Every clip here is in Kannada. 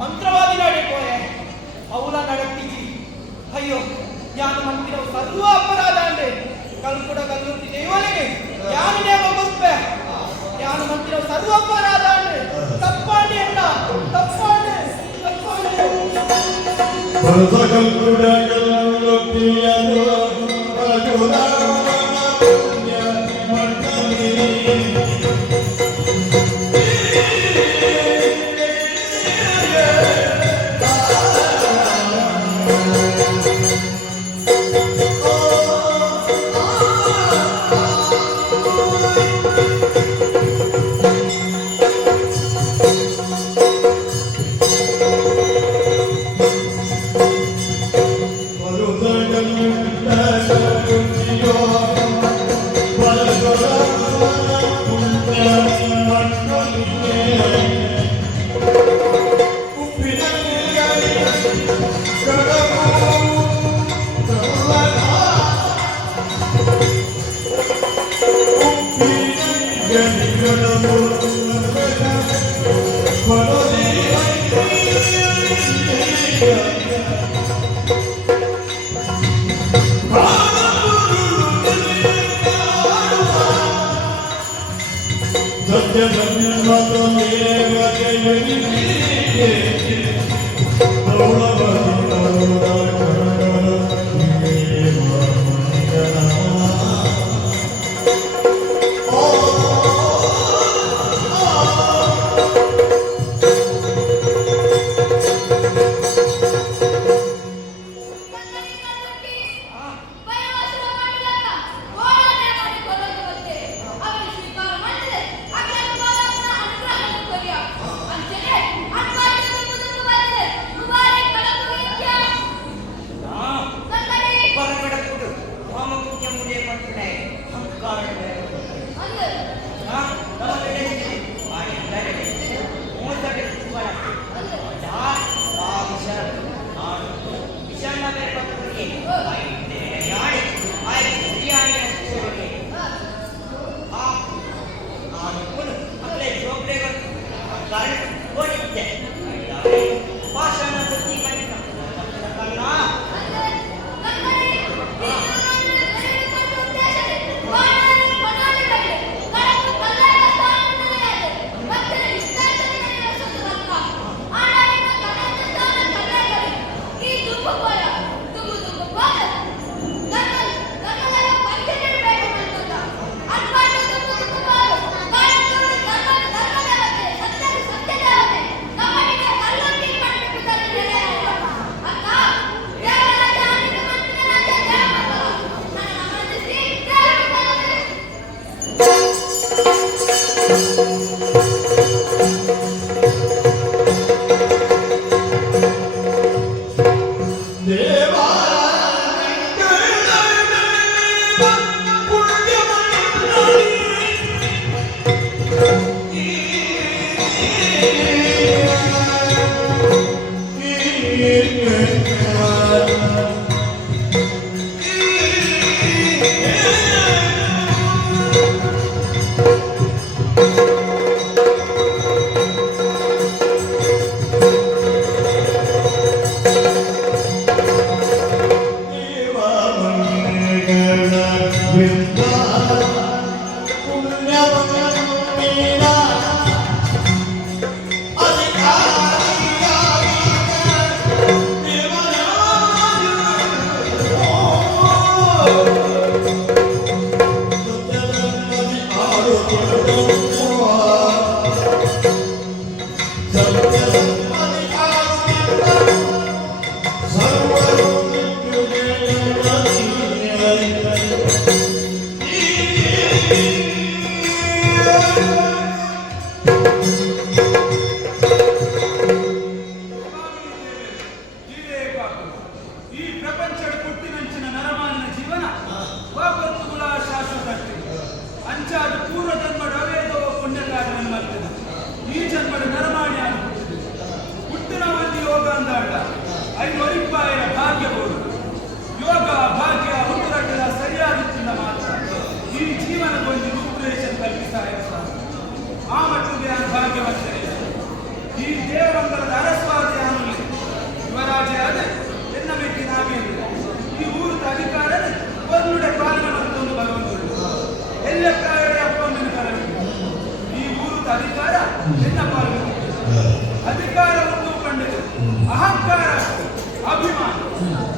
ಮಂತ್ರವಾದಿ ನಡಿಪೋಯೆ ಅವಳ ನಡತಿಜಿ ಅಯ್ಯೋ ಯಾನು ಮಂತಿನ ಸರ್ವ ಅಪರಾಧ ಅಂದೆ ಕಲ್ಕುಡ ಕಲ್ಲುತ್ತಿ ದೇವನಿಗೆ ಯಾನು ನೇಮ ಗೊತ್ತೇ ಯಾನು ಮಂತಿನ ಸರ್ವ ಅಪರಾಧ ಅಂದೆ ತಪ್ಪಾಡಿ ಅಣ್ಣ ತಪ್ಪಾಡಿ ಕಲ್ಕುಡ ಕಲ್ಲುತ್ತಿ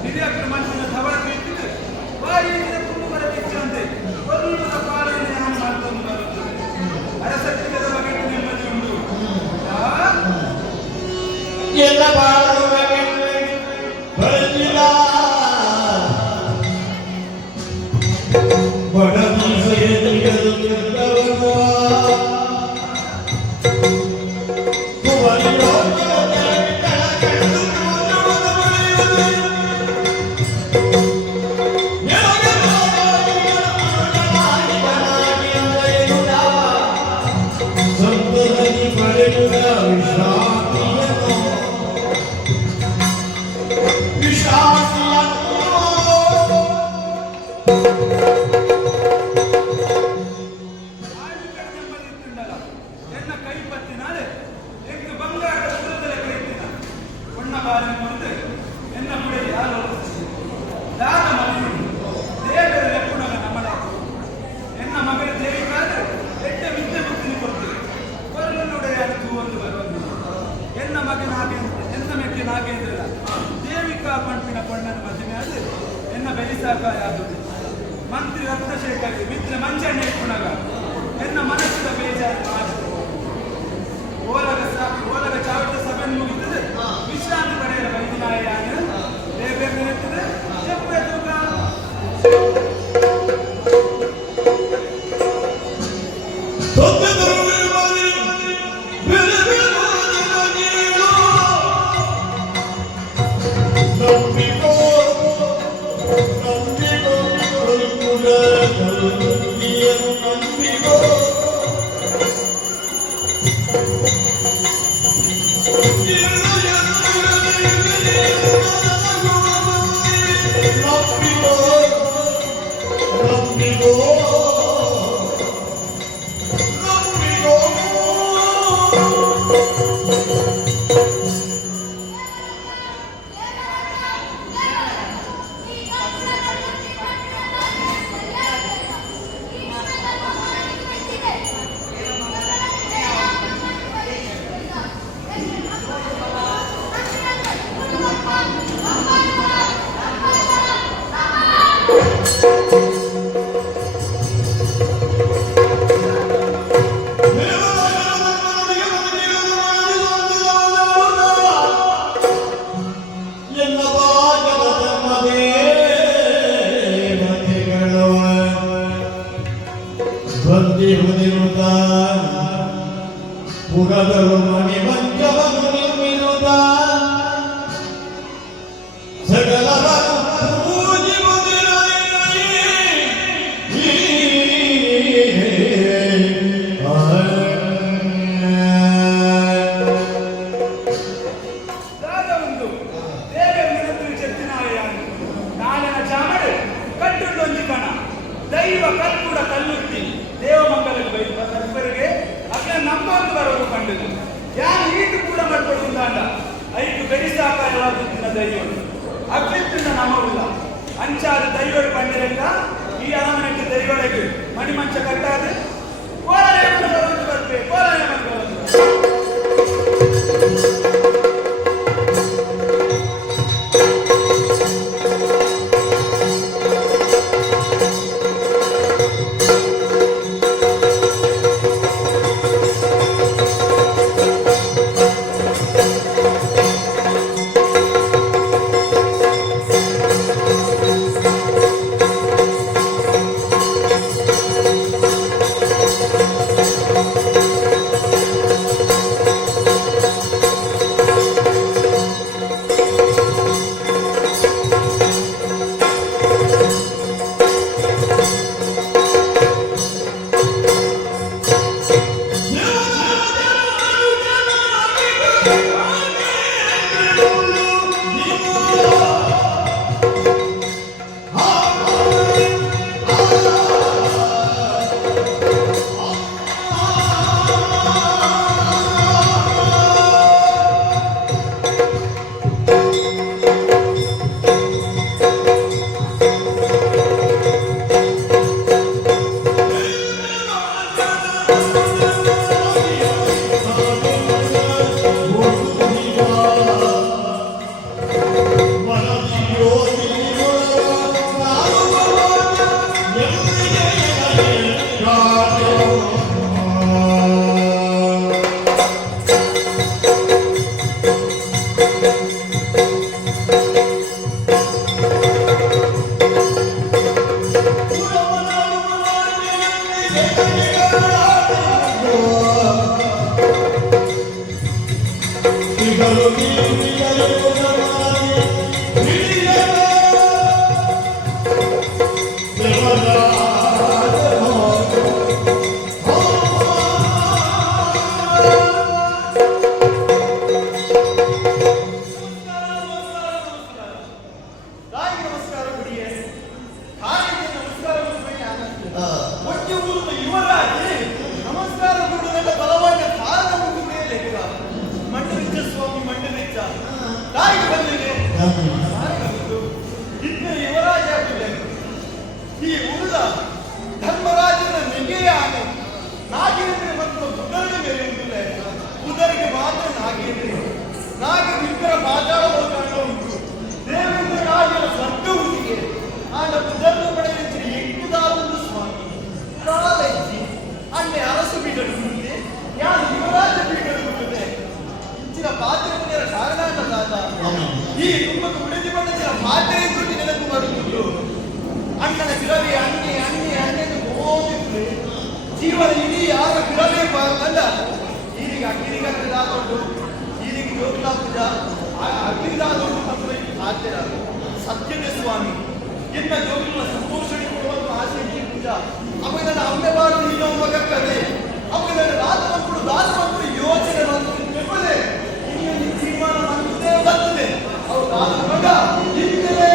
ಹಿರಿಯಕ್ಕನ ಮನಸ್ಸಿನ ಧವಳಕ್ಕೆ ಇಟ್ಟಿದ್ದು ಬಾಯಿಯಿಂದ ತುಂಬ ಬರಬೇಕು ಅಂತೆ ಒಂದು ಪಾಲನೆ ನಾನು ಮಾಡ್ಕೊಂಡು ಬರುತ್ತದೆ ಅರಸಕ್ತಿಗದ ಬಗೆಟ್ಟು ನೆಮ್ಮದಿ ಉಂಟು ಎಲ್ಲ ಬಾಳುವ ಬರಲಿಲ್ಲ ಮಂತ್ರಿ ರತ್ನಶೇಖರ್ ಮಿತ್ರ ಮಂಜಣ್ಣ ಇಟ್ಕೊಂಡಾಗ ಎನ್ನ ಮನಸ್ಸಿನ ಬೇಜಾರು ಓಲಗ ಚಾವಟ ಸಭೆ ಮುಗಿತದೆ ವಿಶ್ರಾಂತಿ ಪಡೆಯಲು ಬೈದಿನಾಯ ಬೇಗ ನಿಲ್ತದೆ ಚೆಪ್ಪೆ ತೂಕ ಪುರದರು ಮಣಿ ಮಂಚವನ್ನು ನಿರ್ಮಿರುತ್ತ ಸಕಲರ ಪೂಜಿ ಒಂದು ದೇವ ಮಿನತ್ತು ಚೆತ್ತಿನಾಯ ನಾಳಿನ ಚಾಮಡು ಕಟ್ಟುಂಡೊಂಜಿ ಕಣ ದೈವ ಕಲ್ಕೂಡ ಕಲ್ಲುತ್ತಿ ದೇವಮಂಗಲಕ್ಕೆ ಬೈಬರಿಗೆ ಅಕ್ಕ ನಮ್ಮೊಂದು ಬರೋದು ಕಂಡಿದ್ದು ಯಾರು ಈಟು ಕೂಡ ಮಾಡ್ಕೊಡುವುದ ಅಲ್ಲ ಐದು ಬೆರಿಸಾಕಾರವಾದ ದೈವ ಅಗ್ಲಿತ್ತಿನ ನಮ್ಮವಿಲ್ಲ ಅಂಚಾದ ದೈವಗಳು ಬಂದಿರಲ್ಲ ಈ ಅರಮನೆಗೆ ದೈವಳಿಗೆ ಮಣಿಮಂಚ ಕಟ್ಟಾದೆ ಕೋಲನೆ ಬರೋದು ಬರ್ಬೇಕು ಕೋಲನೆ ಬರೋದು ಜೀವನ ಇಡೀ ಯಾರ ಬಿಡಲೇಬಾರದಲ್ಲ. ಈರಿಗೆ ಅಗ್ನಿಗಂಧದಾದೊಂದು ಈರಿಗೆ ಯೋಗ್ಯ ಪೂಜ ಅಗ್ನಿದಾದೊಂದು ತಪ್ಪು ಸಾಧ್ಯ ಸತ್ಯದ ಸ್ವಾಮಿ ಎನ್ನ ಜೋಗಿನ ಸಂತೋಷಣೆ ಕೊಡುವಂತ ಆಸೆ ಪೂಜ ಅವಾಗ ಅಮ್ಮೆ ಬಾರದು ಇನ್ನೊಬ್ಬ ಮಗಕ್ಕದೆ ಅವಾಗ ರಾಜಮಕ್ಕಳು ದಾಸಮಕ್ಕಳು ಯೋಚನೆ ಬಂದೆ ಇನ್ನು ತೀರ್ಮಾನ ಮಾಡುತ್ತೇ ಬರ್ತದೆ ಅವ್ರು ದಾಸ ಮಗ ಹಿಂದೆ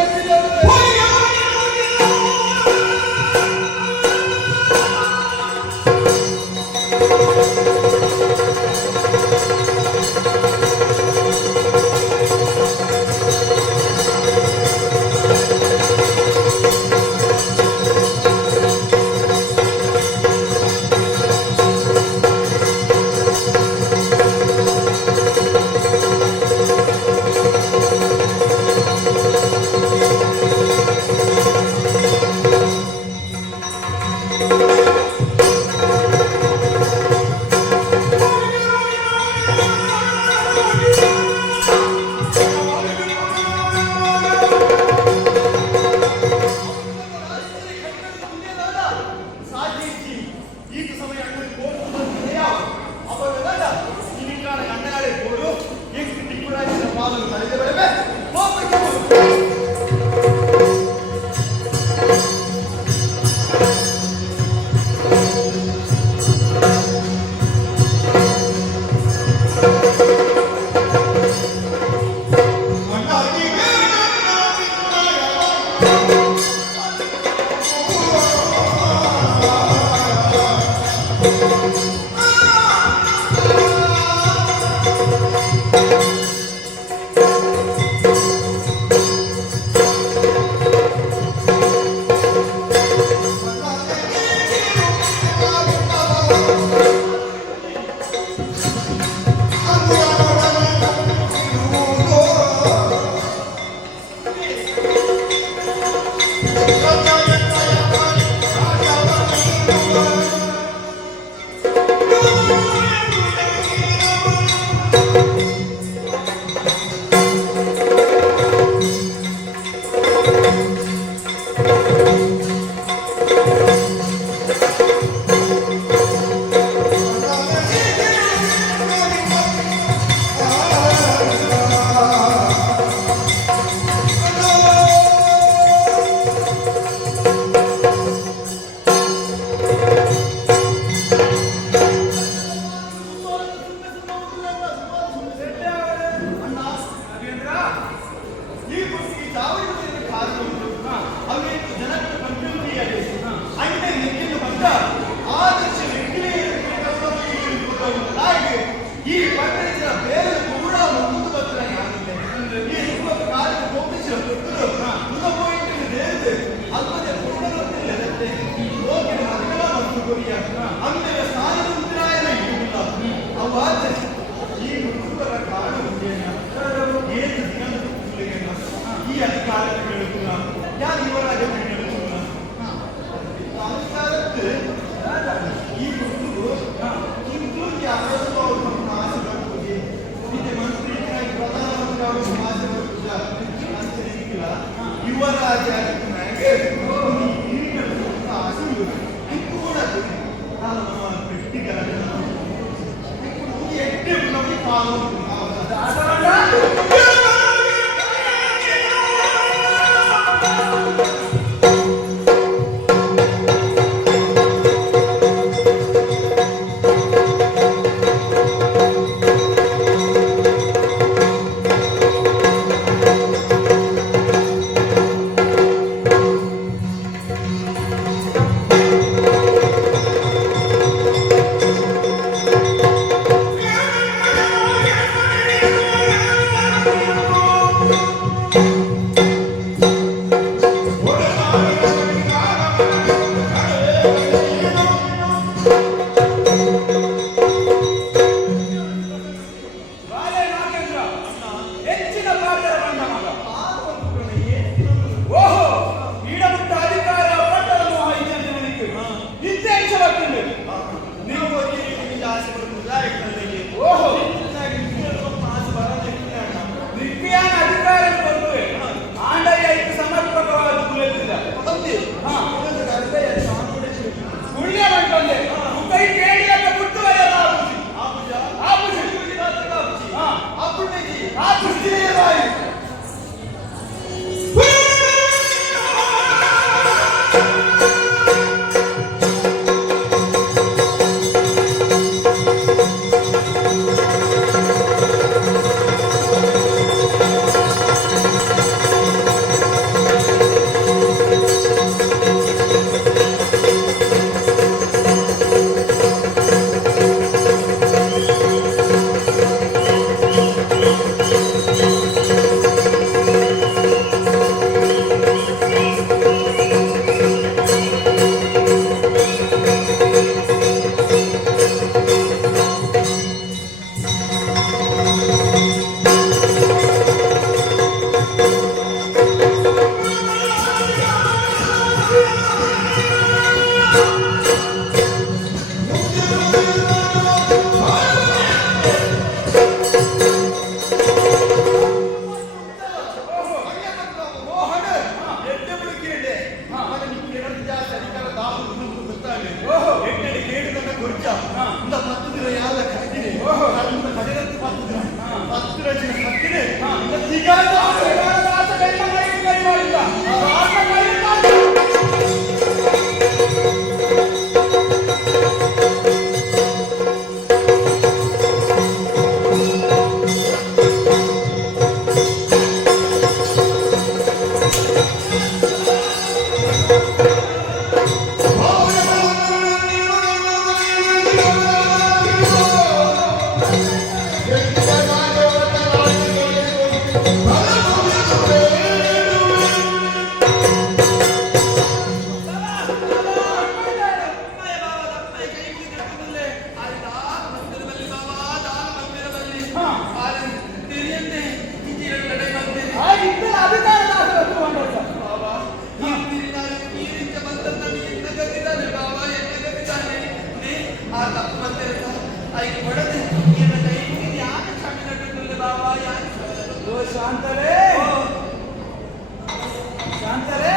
ಶಾಂತರೇ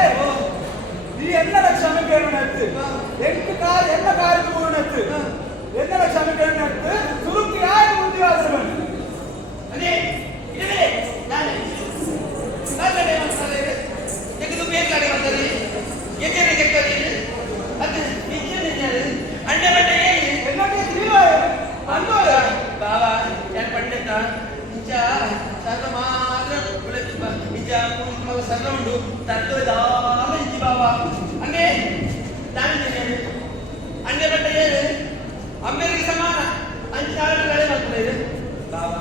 ಈ ಎಲ್ಲರ ಕ್ಷಮೆಗಳನ್ನು ಅತ್ತು ಎಲ್ಲ ಕಾರ್ಯಗಳನ್ನು ಅತ್ತು ಎಲ್ಲರ ಕ್ಷಮೆಗಳನ್ನು ಅತ್ತು ಸುರುಕಿ ಯಾರು ಮುಂದಿವಾದರು ಬಂದು ಅದೇ ಇದೆ ನಾನು ನಾಗಡೆ ಮಾಡ್ತಾರೆ ತೆಗೆದು ಬೇಕಾಗಿ ಮಾಡ್ತಾರೆ ಎಚ್ಚರಿ ಕೆಟ್ಟರೆ ಅದು ನಿಜ ಅಂಡೆ ಬಟ್ಟೆ ಎಲ್ಲರಿಗೆ ತಿಳಿಯುವ ಅಂದೋರ ಬಾಬಾ ಯಾರು ಪಂಡಿತ ನಿಜ ಸರ್ವ ಮಾತ್ರ ನಿಜ ಮಗ ಸರ್ವ ಉಂಟು ತರ್ದೋದಾಲ ಇಜ್ಜಿ ಬಾಬಾ ಹಂಗೆ ನಾನು ಅಂಡೆ ಬಟ್ಟೆ ಏನು ಅಮ್ಮೆರಿಗೆ ಸಮಾನ ಅಂಚಾಳೆ ಮಾಡ್ತಾರೆ ಬಾಬಾ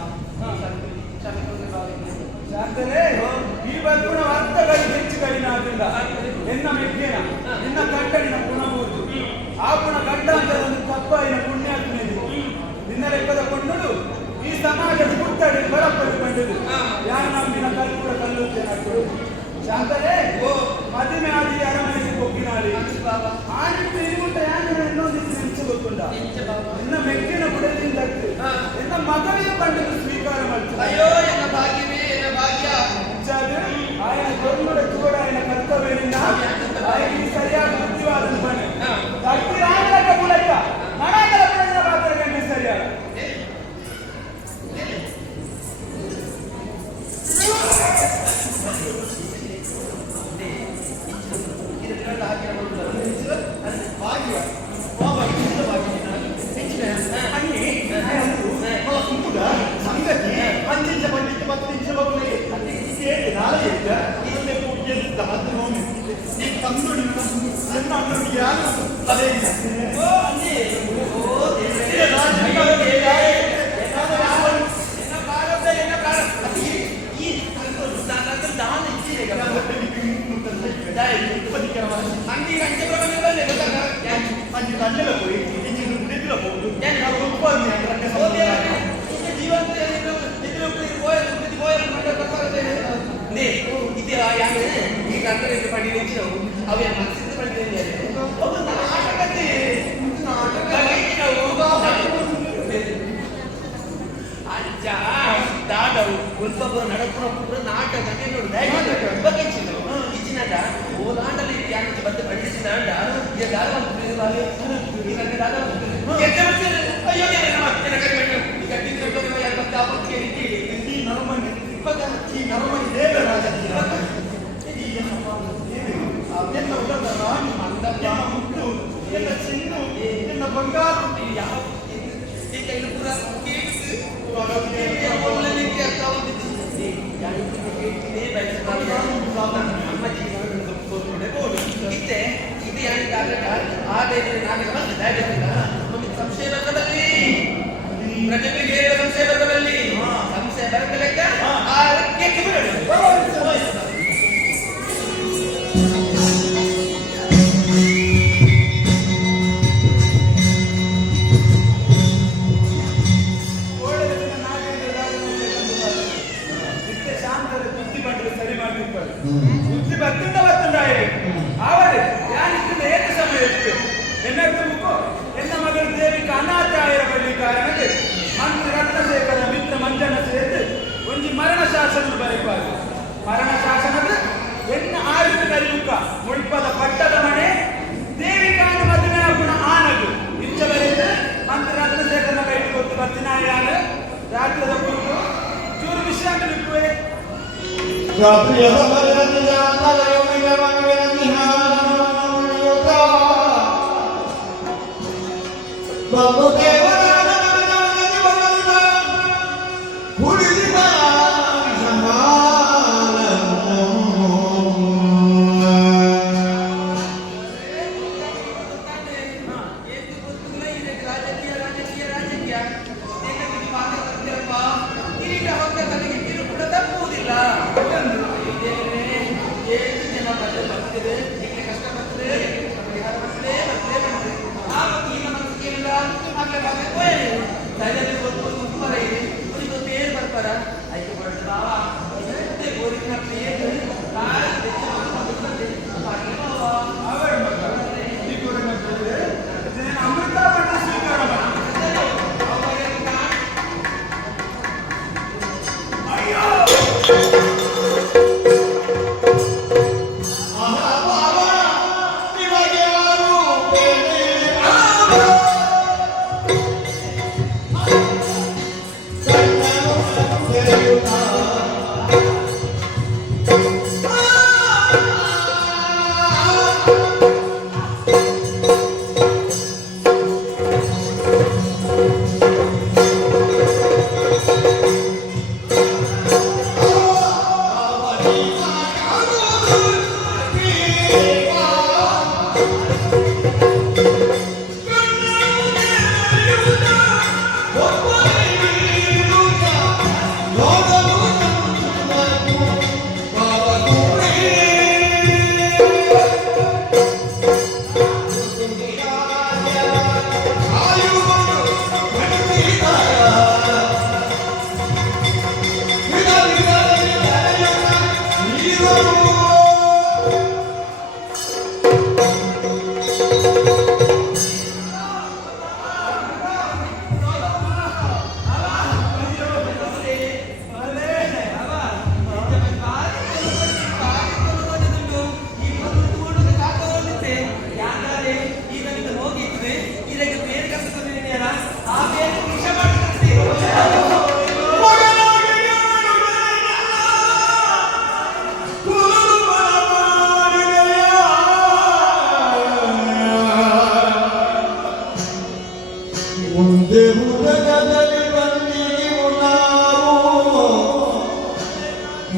ಶಾಂತರೇ ಈ ಬದುಕಿನ ಅರ್ಥಗಳು ಹೆಚ್ಚು ಕಡಿಮೆ ಆಗಿಲ್ಲ ಎನ್ನ ಮೆಟ್ಟಿನ ನಿನ್ನ ಕಂಡನಿನ ಗುಣಬಹುದು ಆ ಗುಣ ಗಂಡಾಂತರನ್ನು ತಪ್ಪಾಯಿನ ಪುಣ್ಯಾತ್ಮೇದು ನಿನ್ನ ಲೆಕ್ಕದ ಕೊಂಡಳು ಈ ಸಮಾಜದ ಮುಟ್ಟಡಿ ಬರಪಟ್ಟು ಕಂಡದು ಯಾರು ನಮ್ಮಿನ ಕಲ್ಪುರ ಕಲ್ಲುತ್ತೇನೆ ಶಾಂತರೇ ಮದುವೆ ಆದಿ ಅರಮನೆಗೆ ಹೋಗಿನಾಡಿ ಆಡಿಟ್ಟು ಇರುವಂತ ಯಾರು ಇನ್ನೊಂದಿದ್ದು ನಿಲ್ಸಬೇಕುಂಡ ನಿನ್ನ ಮೆಟ್ಟಿನ ಬುಡದಿಂದ ನಿನ್ನ ಮಗಳಿಗೆ ಕಂಡನು ಸ್ವೀಕಾರ ಮಾಡ್ತಾರೆ ಅಯ್ಯೋ ಎನ್ನ ಭಾಗ್ಯವೇ ಎನ್ನ ಭಾಗ್ಯ ఆయన గొర్రెల చూడ ఆయన కర్తవ్యం ఆయన సరియాದ బుద్ధివాదం పని భక్తి రాగలక మూలక మనాగల ప్రజల పాత్ర కంటే సరియాದ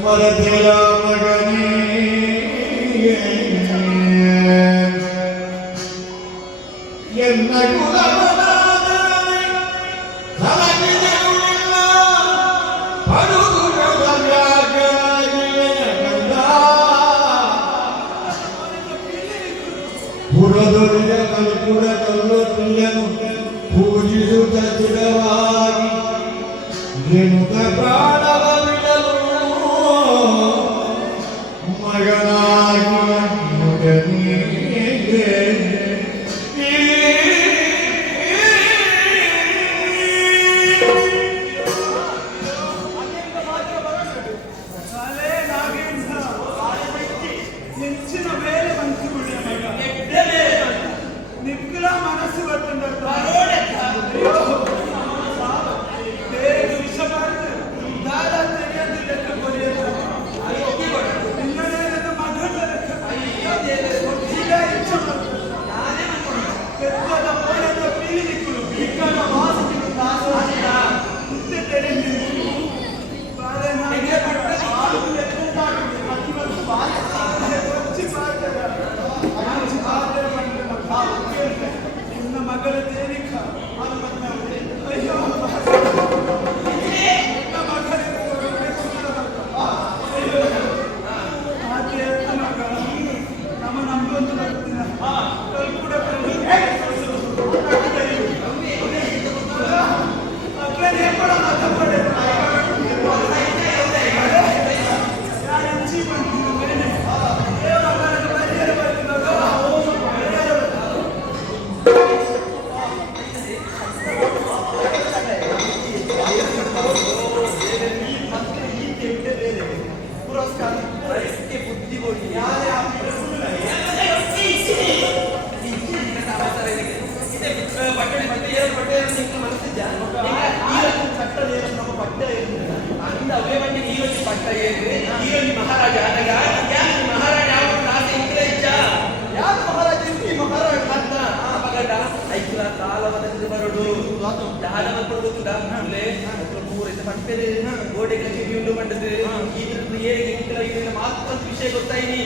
ಮರತೆಯ ಮಗನೇ ಎನ್ನ ಕುಲವನಾದನೆ ಕಲಗಿದೆಯುಳಿಲ್ಲ ಪಡುಗುಣದ ವ್ಯಾಘ್ರನಿಯನ ಪುರದೊಡೆಯ ಕಲ್ಪುರ ಕಲ್ಲೊತ್ತಿಯನು ಪೂಜಿಸುತ್ತ ಚಿರವಾಗಿ ರೇಣುಕ ಪ್ರಾಣವ ಬಿಡಲು ಮಗನಾಗಿ ಮಗನಿಗೆ ಶಾಲೆ ನಾಗೇಂದ್ರ ಹೆಚ್ಚಿನ ಮೇಲೆ ಮನಸ್ಸುಗುಳ್ಳ ಮಗ ನಿಗ್ಲ ಮನಸ್ಸು ಬರ್ತಂಡ ಬೇರೆ ವಿಷ ಮಾಡಿದ್ರೆ ದಾದ ತೆಗೆಯದು ಲೆಕ್ಕ ಕೊರಿಯದ ನಿನ್ನದೇನದ ಮಗನ ಲೆಕ್ಕ ಈಗ ಇಚ್ಛೆ ಪೆದ್ದದ ಪೋಣದ ಪೀಲಿ ನಿಕ್ಕುಳು ಬಿಕ್ಕನ ವಾಸನೆಗಳು ದಾಸರಾಜಿನ ಮುದ್ದೆ ತೆರೆದು ಬಾಳೆ ನಾಗೆ ಪಟ್ಟ ಆಳು ಲೆಕ್ಕದಾಡುತ್ತೆ ಮತ್ತಿವತ್ತು ಬಾಳೆ ಕೊಚ್ಚಿ ಬಾಳ್ತದ ಆಂಚಿ ಬಾಳ್ತದ ಬಂದ ಕಾವು ಕೇಳ್ತೆ ನಿನ್ನ ಮಗಳ ದೇನಿಕ ಅದು ಬಂದ ಅಯ್ಯೋ ನನ್ನ ಮಗನಿಗೆ ಒಳ್ಳೆ ಸುಂದರ ಅಯ್ಯೋ ಆಕೆ ಎತ್ತ ಮಗ ನಮ್ಮ ನಂಬೊಂದು ಬರ್ತೀನ ಕಲ್ಪುಡ ಅಕ್ಕನೇ ಕೂಡ ಮಾತಾಡ್ಬೇಡ ವಿಷಯ ಗೊತ್ತಾಯಿನಿ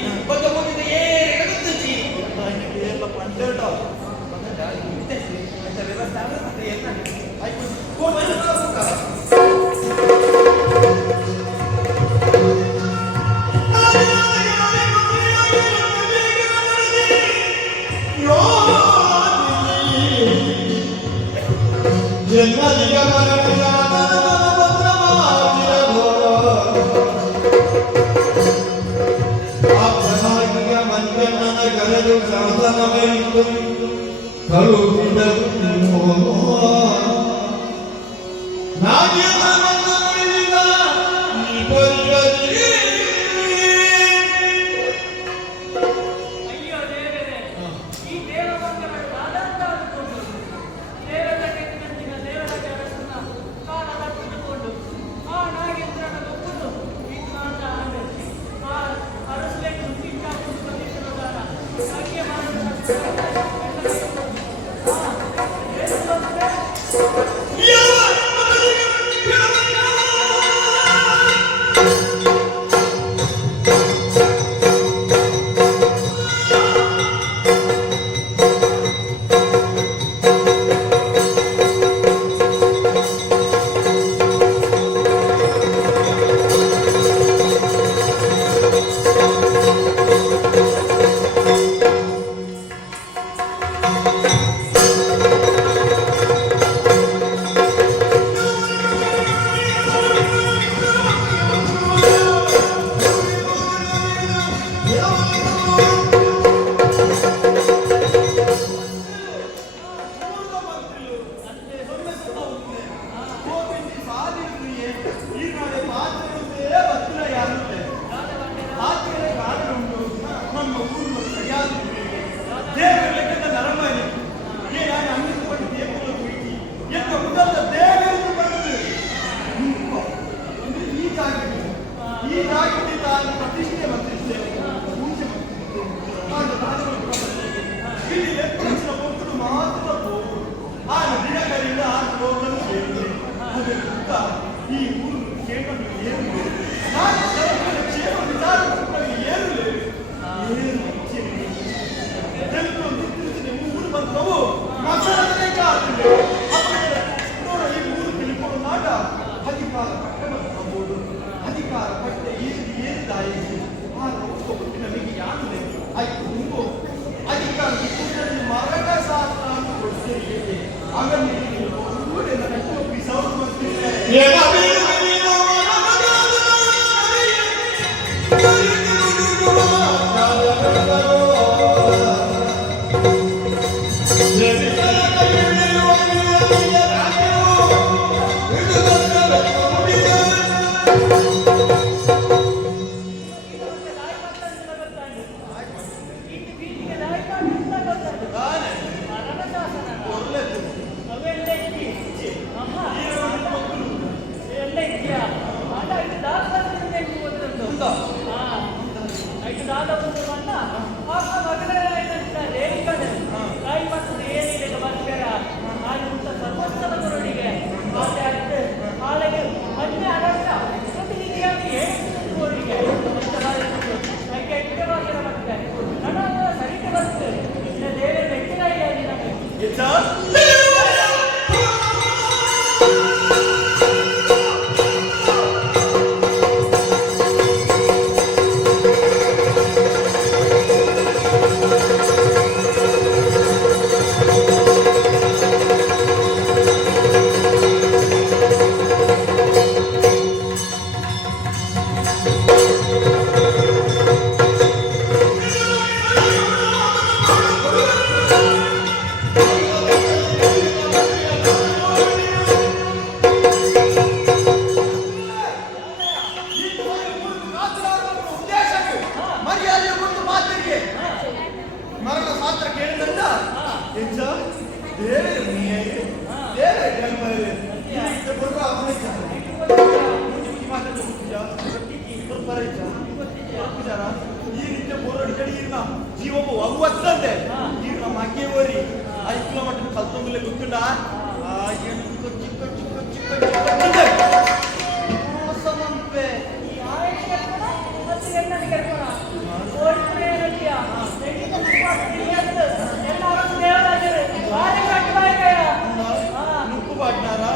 జీవము అవ్వద్దంటే ఈ మాకే ఓరి 5 కిలోమీటర్లు కలుతుందిలే గుర్తుండా నుప్పు పాడినారా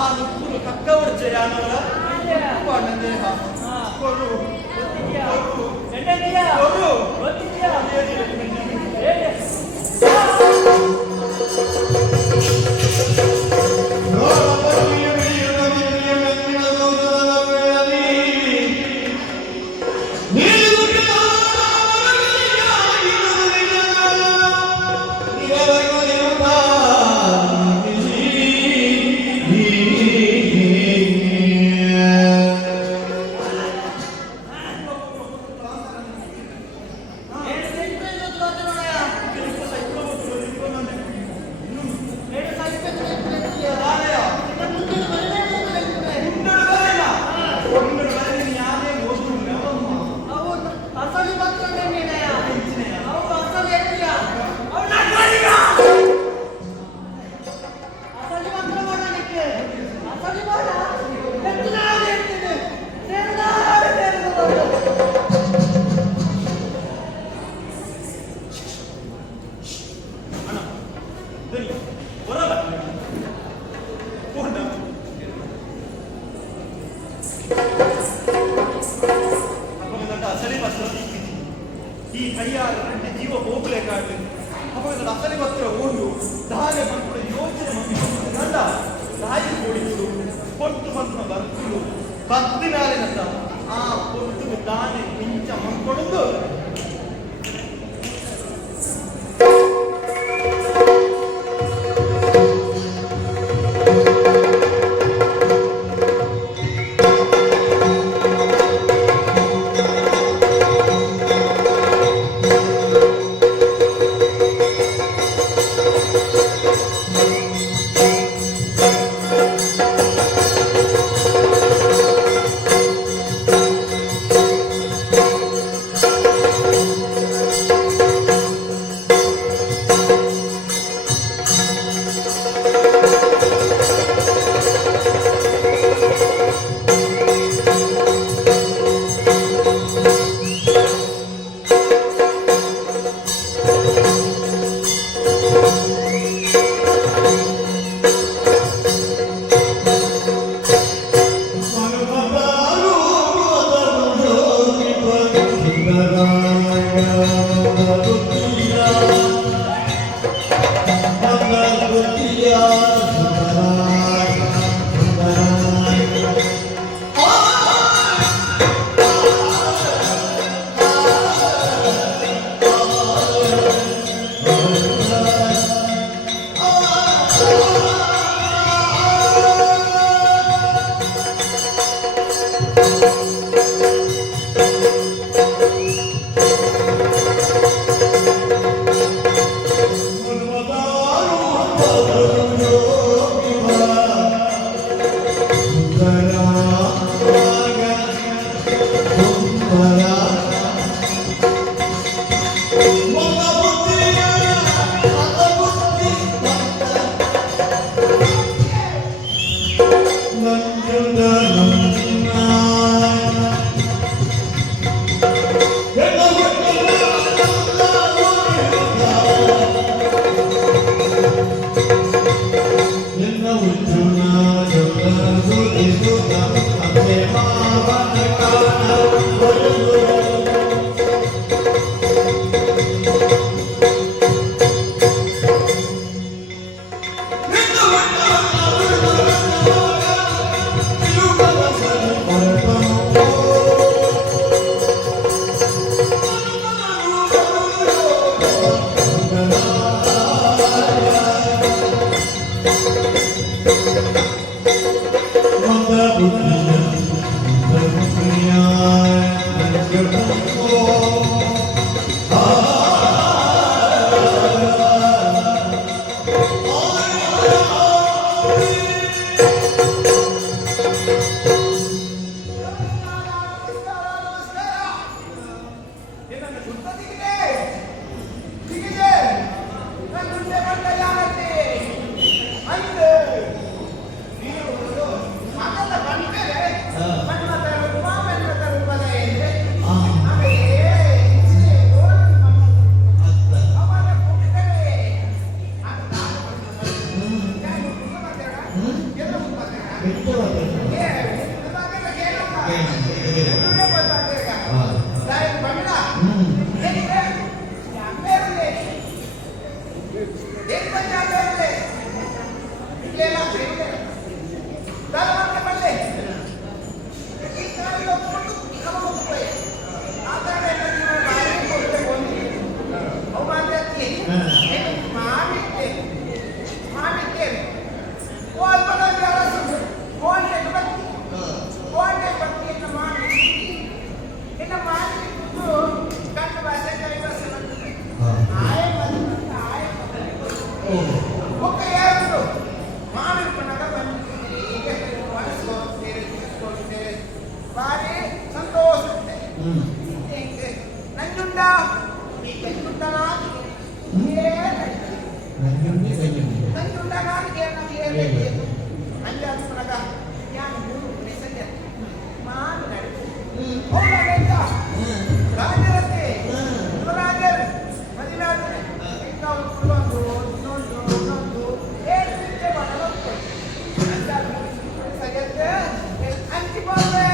ఆ నుప్పులు కక్కవడు చేయాలరా పాడండి కొర్రు ಈ ಕೈಯಾರ ಗಂಟೆ ಜೀವ ಹೋಗಲೇ ಕಾಡ್ಲಿ ಅವಾಗ ಅಸಲಿ ವಸ್ತ್ರ ಓಡು ದಾರೆ ಮಕ್ಕಳು ಯೋಚನೆ ಮಕ್ಕಳು ಗಂಡ ತಾಯಿ ಕೊಡಿಸುದು ಕೊಟ್ಟು ಮಕ್ಕಳ ಬರ್ತಿರು ಬತ್ತಿನಾಲಿನಂತ ಆ ಕೊಟ್ಟು ದಾನೆ ಮಿಂಚ ಮಕ್ಕಳೊಂದು ఒక ఏడు మామిడి పండుగ మనసు తీసుకుంటే వారి సంతోషం నంజుండా మీకు నంజుండనా నంజుండగా ఏం అంజాడుకునగా నేను మెసేజ్ మాట్లాడు ರಾಜರತೆ ಯುವರಾಜರು ಮದಿರಾಜರು ಇಂಥ ಒಂದು ಇನ್ನೊಂದು ಏಳು ನಿಮಿಷ ಮಾಡಲು ಸಗತ್ತೆ ಹಂಚಿಕೊಂಡೆ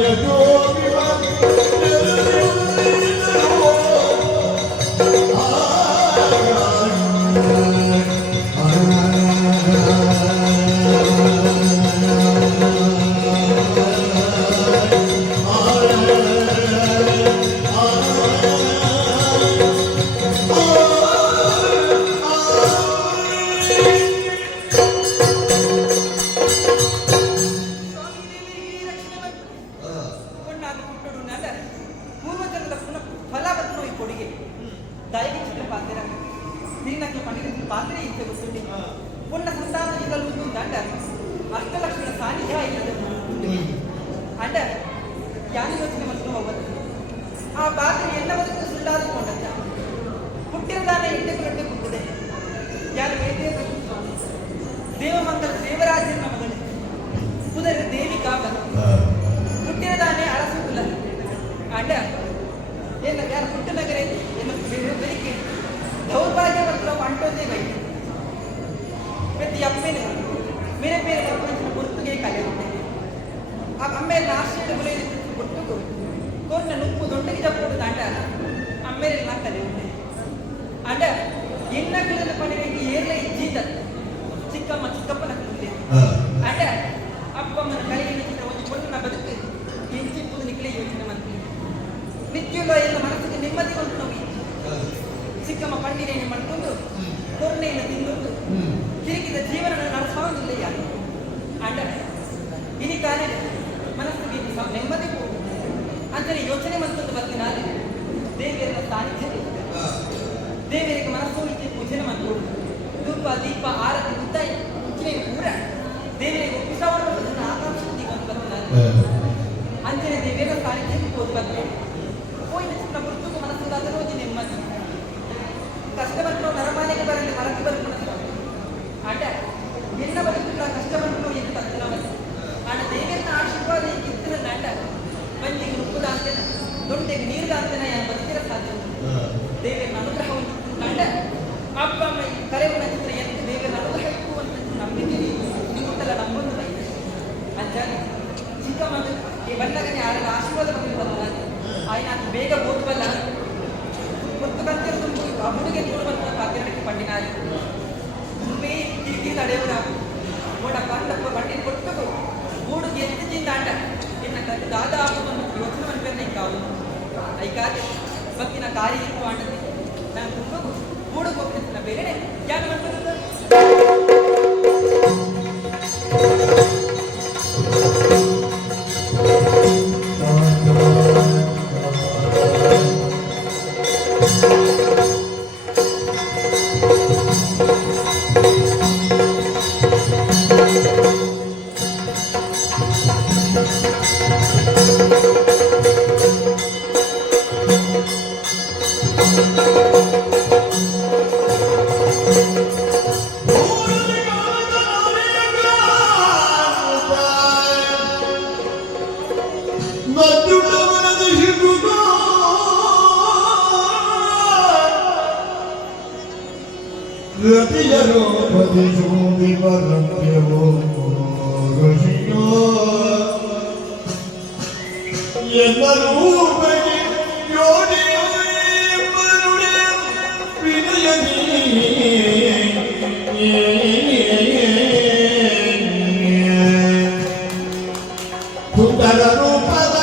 Go ಯಾನ ಯೋಚನೆ ಮತ್ತು ಹೋಗೋದು ಆ ಪಾತ್ರೆ ಎನ್ನ ಬದುಕು ಸುಳ್ಳಾದುಕೊಂಡಂತ ಹುಟ್ಟಿರದಾನ ಎಂಟೆಗರೊಟ್ಟೆ ಕುಟ್ಟಿದೆ ಯಾರು ವೇದಿಕೆ ಸ್ವಾಮಿ ದೇವಮಂಗಲ ದೇವರಾಜನ ಮಗಳು ಕುದರೆ ದೇವಿ ಕಾಕನ ಹುಟ್ಟಿರದಾನೆ ಅಳಸುತ್ತಿಲ್ಲ ಅಂಡ ಎಲ್ಲ ಯಾರು ಹುಟ್ಟು ನಗರ ಬೆಳಿಗ್ಗೆ ದೌರ್ಭಾಗ್ಯವಂತರ ಅಂಟೋದೇ ಬೈಕ್ ಪ್ರತಿ ಅಪ್ಪನೇ ಮೇರೆ ಬೇರೆ ಪ್ರಪಂಚದ ಗುರುತುಗೆ ಕಲೆ ಆ ಅಮ್ಮೆಲ್ಲ ಆಶ್ರಯ ಗುಲೆ ಕೊಟ್ಟು ಕೋರ್ನ ನುಪ್ಪು ದೊಡ್ಡಗೆ ಜಪ್ಪು ದಾಂಡ ಅಮ್ಮೆಲ್ಲ ಕಲೆ ಉಂಟೆ ಅಂಡ ಹೆಣ್ಣಗಳ ಪಣಿಗೆ ಏರ್ಲ ಇಜ್ಜಿದ್ದ ಚಿಕ್ಕಮ್ಮ ಚಿಕ್ಕಪ್ಪನ ಕುಂತೆ ಅಂಡ ಅಪ್ಪಮ್ಮನ ಕೈಯಲ್ಲಿ ಒಂದು பொண்ணு ಬದುಕು ಎಂಚಿಪ್ಪುದು ನಿಕ್ಲೆ ಯೋಚನೆ ಮಾಡ್ತೀನಿ ನಿತ್ಯುಲ ಎಲ್ಲ ಮನಸ್ಸಿಗೆ ನೆಮ್ಮದಿ ಉಂಟು ನಾವು ಚಿಕ್ಕಮ್ಮ ಪಂಡಿನೆಯನ್ನು ಮಾಡ್ಕೊಂಡು ಕೊರ್ನೆಯನ್ನು ತಿಂದು ಕಿರಿಕಿದ ಜೀವನ ನಡೆಸೋದಿಲ್ಲ ಯಾರು ಅಂಡ ಇನಿ ಕಾಲ ಮನಸ್ಸಿಗೆ ನೆಮ್ಮದಿ ಅಂದರೆ ಯೋಚನೆ ಮಾಡ್ಕೊಂಡು ಬರ್ತೀನಿ ನಾನು ದೇವಿಯರ ಸಾನ್ನಿಧ್ಯ ದೇವಿಯರಿಗೆ ಮನಸ್ಸು ಇಚ್ಛೆ ಪೂಜನೆ ಮಾಡ್ಕೊಂಡು ಧೂಪ ದೀಪ ಆರತಿ ಮುದ್ದಾಯಿ ಉಚ್ಚಿನ ಪೂರ ದೇವಿಯರಿಗೆ ಒಪ್ಪಿಸೋಣ ಆಕಾಂಕ್ಷೆ ಬಂದು ಬರ್ತೀನಿ ನಾನು ಅಂಜನೆ ದೇವಿಯರ ಸಾನ್ನಿಧ್ಯಕ್ಕೆ ಹೋಗಿ ಬರ್ತೇನೆ ಹೋಗಿ ನಮ್ಮ ಮೃತ್ಯುಗೆ ಮನಸ್ಸಿಗಾದ ರೋಜಿ ನೆಮ್ಮದಿ ಕಷ್ಟವನ್ನು ನರಮಾನೆಗೆ ಬರಲಿ ಮರಕ್ಕೆ ಬರ್ಕೊಂಡು ಆಟ ಎನ್ನ ಬದುಕುಗಳ ಕಷ್ಟವನ್ನು ಎಂದು ತಕ್ಷಣವಲ್ಲ ಆಟ ದೇವಿಯನ್ನ ಆಶೀರ್ವಾದ ಕಿತ್ತಿನ ನಾಟ ಬಂಜಿಗೆ ರುಪ್ಪುದ ಅಂತೇನ ದೊಡ್ಡೆಗೆ ನೀರಿದ ಅಂತೇನ ಯಾರು ಬದುಕಿರ ಸಾಧ್ಯ ದೇವಿಯನ್ನ ಅನುಗ್ರಹವನ್ನು ಕಂಡ ಅಪ್ಪ ಅಮ್ಮ ಈ ಕರೆಯುವ ಚಿತ್ರ ಎಂದು ದೇವಿಯನ್ನ ಅನುಗ್ರಹ ಇಟ್ಟುವಂತ ನಂಬಿಕೆ ನಿಮ್ಮಲ್ಲ ನಂಬೊಂದು ಬೈತೆ ಅಂಜಾನೆ ಚಿಕ್ಕ ಮಗು ಈ ಬಂದಾಗನೇ ಆಳ ಆಶೀರ್ವಾದ ಬಂದಿರುವಲ್ಲ ಆಯ್ನ ಅದು ಬೇಗ ಓದ್ಬಲ್ಲ ಮತ್ತು ಬಂದಿರೋದು ಆ ಹುಡುಗಿ ನೋಡುವಂತ ಪಾತ್ರೆಗೆ ಪಂಡಿನಾರಿ ತುಂಬೇ ಕಿರಿಕಿರಿ ತಡೆಯವರ ಓಡ ಕಂಡಪ್ಪ ಬಂಡಿ ಕೊಟ್ಟು ಗೂಡು ಎತ್ತಿದಿಂದ ಅಂಡ ಎನ್ನ ಕಟ್ಟು ದಾದ ಆಗುವನ್ನು ಯೋಚನೆ ಮಾಡ್ಬೇಕು ಕಾವು ಐಕಾದೆ ಬಕ್ಕಿನ ಕಾರಿ ಇರುವ ಅಂಡದೆ ನಾನು ತುಂಬ ಗೂಡು ಹೋಗ್ತಿದ್ದ ಬೇರೆ ಯಾಕೆ ಮಾಡ್ಬೋದು ರತಿಯರೋ ಪದಿಸುವುದಿ ಬರಪ್ಯವೋ ಋಷಿಯೋ ಎಲ್ಲರೂ ಬಗೆ ಯೋಡಿ ಮರುಡೆ ವಿನಯನಿ ಸುಂದರ ರೂಪದ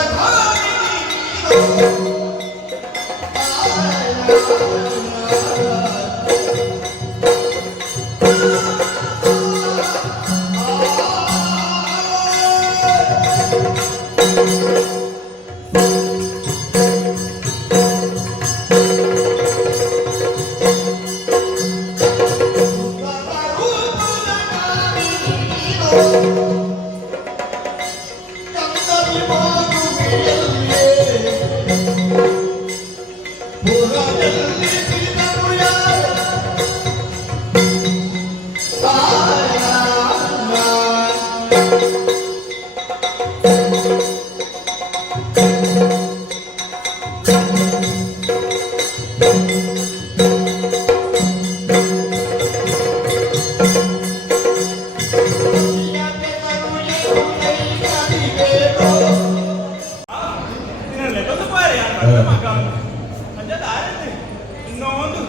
ಇನ್ನೊಂದು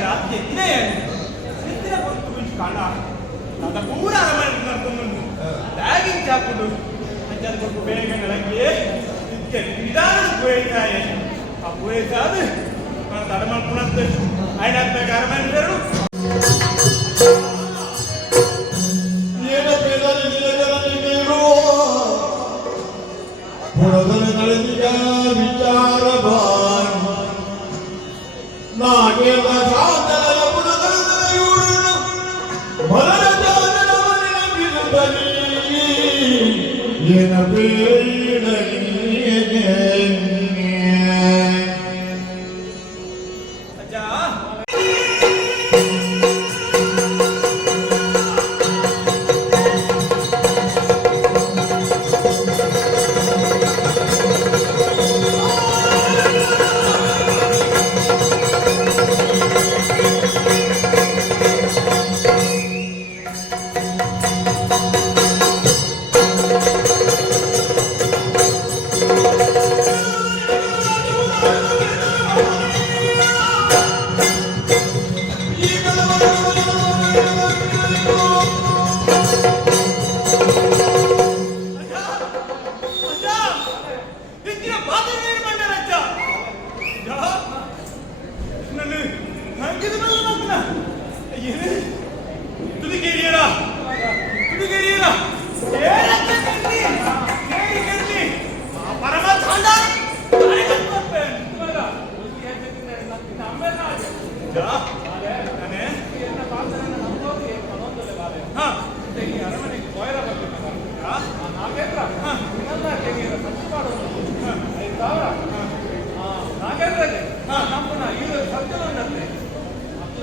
ರಾತ್ರಿ ಕಾಣ ನನ್ನ ಪೂರ ಅರಮನೆ ನಡ್ಕೊಂಡು ಬ್ಯಾಗಿಂಗ್ ಚಾಪುಡು ಅಂಚಾದ ಕೊಟ್ಟು ಬೇಗ ಬೆಳಗ್ಗೆ ನಿಧಾನ ಪೋಯ್ತಾಯ ಆ ಪೋಯ್ತಾದ ನಾನು ತಡ ಮಾಡ್ಕೊಂಡಂತೆ ಐನಾತ್ಬೇಕು ಅರಮನೆ ಬೇರು ವಿಚಾರ ನಾಗೇಂದ್ರ ಸಾಧನ ಪುರದರೂರು ಮರಣ ಬಿರುದನಿ ಏನ ಬೇಡ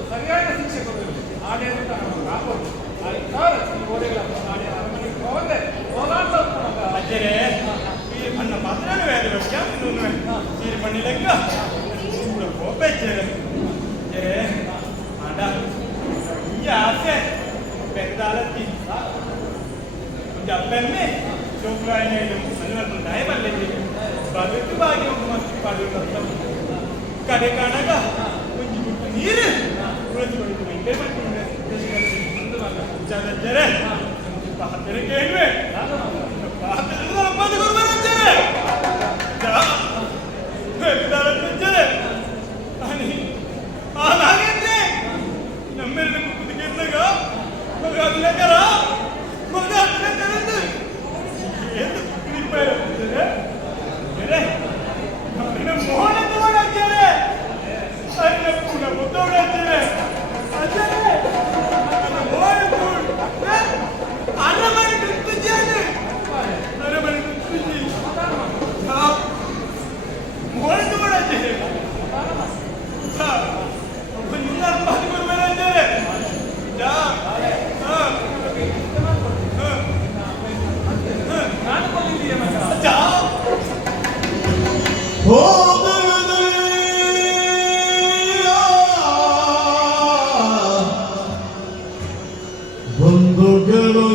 ಸರಿಯಾದ ಶಿಕ್ಷೆ ಕೊಡಬೇಕು ಆಡಳಿತ ನಮ್ಮ ಕಾಪಾಡು 5,000 ಈ ಗೋಡೆಗಳನ್ನು ಮಾಡಿ ಅರಮನೆಗೆ ಹೋಗದೆ ಹೋರಾಟ ಅಜ್ಜರೇ ಈ ಮಣ್ಣ ಮಾತ್ರನೇ ಬೇರೆ ಸೀರೆ ಮಣ್ಣಿ ಲೆಕ್ಕ ಹೋಗ್ಬೇಕೇರೆ ಅಜ್ಜರೇ ಆಡ ಈ ಆಸೆ ಬೆಂದಾಲತ್ತಿ ಒಂದು ಅಪ್ಪನ್ನೇ ಚೋಪ್ರಾಯಣೆಯಲ್ಲಿ ಮನೆಯನ್ನು ನಾಯ ಬರಲಿದ್ದೀವಿ ಬದುಕು ಬಾಗಿ ಒಂದು ಮಸ್ತಿ ಪಾಡು ಕಡೆ ಕಾಣಾಗ ಒಂದು ಬಿಟ್ಟು ನೀರು ಉಳಿದುಕೊಂಡು ಹಿಂಗೆ ಮಾಡ್ಕೊಂಡು ಜರೆ ಪಾತ್ರ ಕೇಳುವೆ ಪಾತ್ರ ಬದುಕು ಬರುತ್ತೇನೆ ಜರೆ ಹಾಗೇನ್ರಿ ನಮ್ಮೆಲ್ಲ ಕುದಿಗೆಂದಾಗ ಮಗ ಅದನ್ನಕರ ಮಗ ಅದನ್ನಕರಂದು ಎಂದು ಕುಡಿಪ ಇರುತ್ತದೆ ಮೋಹನ ತಗೊಂಡಾಗ್ತಾರೆ ಅನ್ನ ಪುಣ ಮುತ್ತೋಡಾಗ್ತಾರೆ ಅಜ್ಜರೇ ಮೋಹನ ಅರಮನೆ ನುಗ್ಗಿದ್ದಾನೆ ಅರಮನೆ ನುಗ್ಗಿದ್ದಿ ಮೋಹನ ತಗೊಂಡಾಗ್ತಾರೆ ನಿನ್ನ ಬಾರಿ ಬರ್ಬೇಕಂತಾರೆ ನಾನು ಬಂದಿದ್ದೀಯ ಮಗ ಬಂಧುಗಳು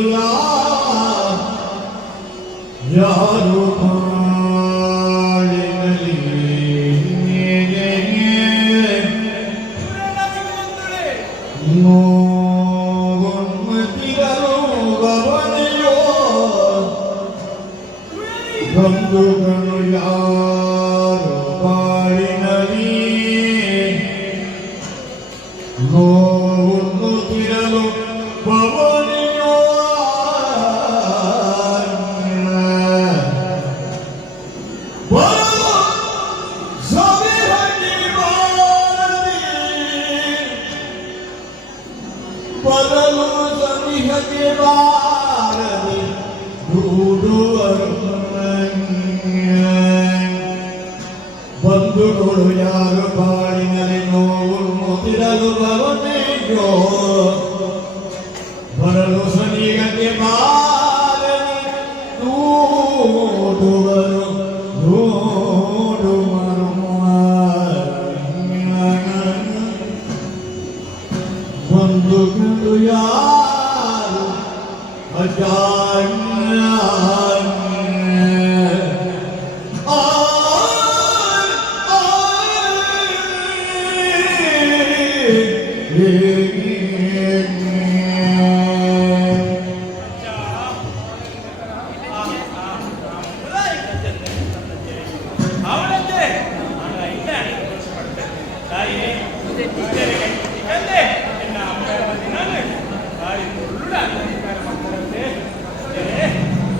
ಯಾರು ಬಂಧುಗಳು ಯಾರು ಬಾಳಿನಲ್ಲಿ ನೋವನ್ನು ತಿರಲು ಪವನಿಯೋ ಬರಲು ಸವಿಹಗಿ ಬಾರದಿ ಬರಲು ಸವಿಹಗಿ ಬಾರದಿ ದೂಡುವರು ಬಂಧುಗಳು ಯಾರು ಬಾಳಿನಲ್ಲಿ ನೋವು ಮುಗಿರಲು ಬರುತ್ತೇಯೋ ಬರಲು ಸನಿಗಕ್ಕೆ ಬಾರಲಿ ನೋಡುವರು ನೋಡುವರು ಬಂಧುಗಳು ಯಾರು ಅಜಾನ್ಯ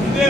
ಇದೇ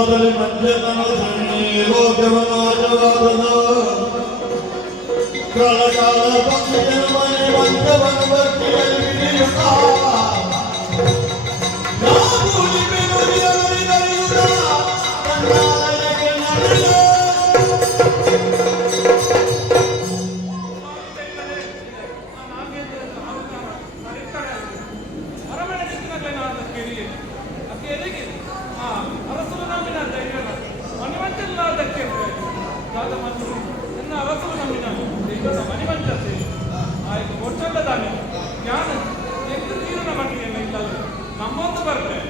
ಬದಲಿ ಮಂಜನನು ಸಣ್ಣಿ ಲೋಕವನಾಜವಾದನ ಕಾಲ ಬಂದಿನ ಮನೆ ಮಂಜವನು ಭಕ್ತಿಯಲ್ಲಿ ಹಿಡಿಯುತ್ತ ನಾವು ಲಿಪಿನುಡಿಯವರಿ ನಡೆಯುತ್ತ ಕಣ್ಣಾಲಯಕ್ಕೆ ನಡೆಯುತ್ತ ನಮ್ಮೊಂದು ಬರ್ತೇವೆ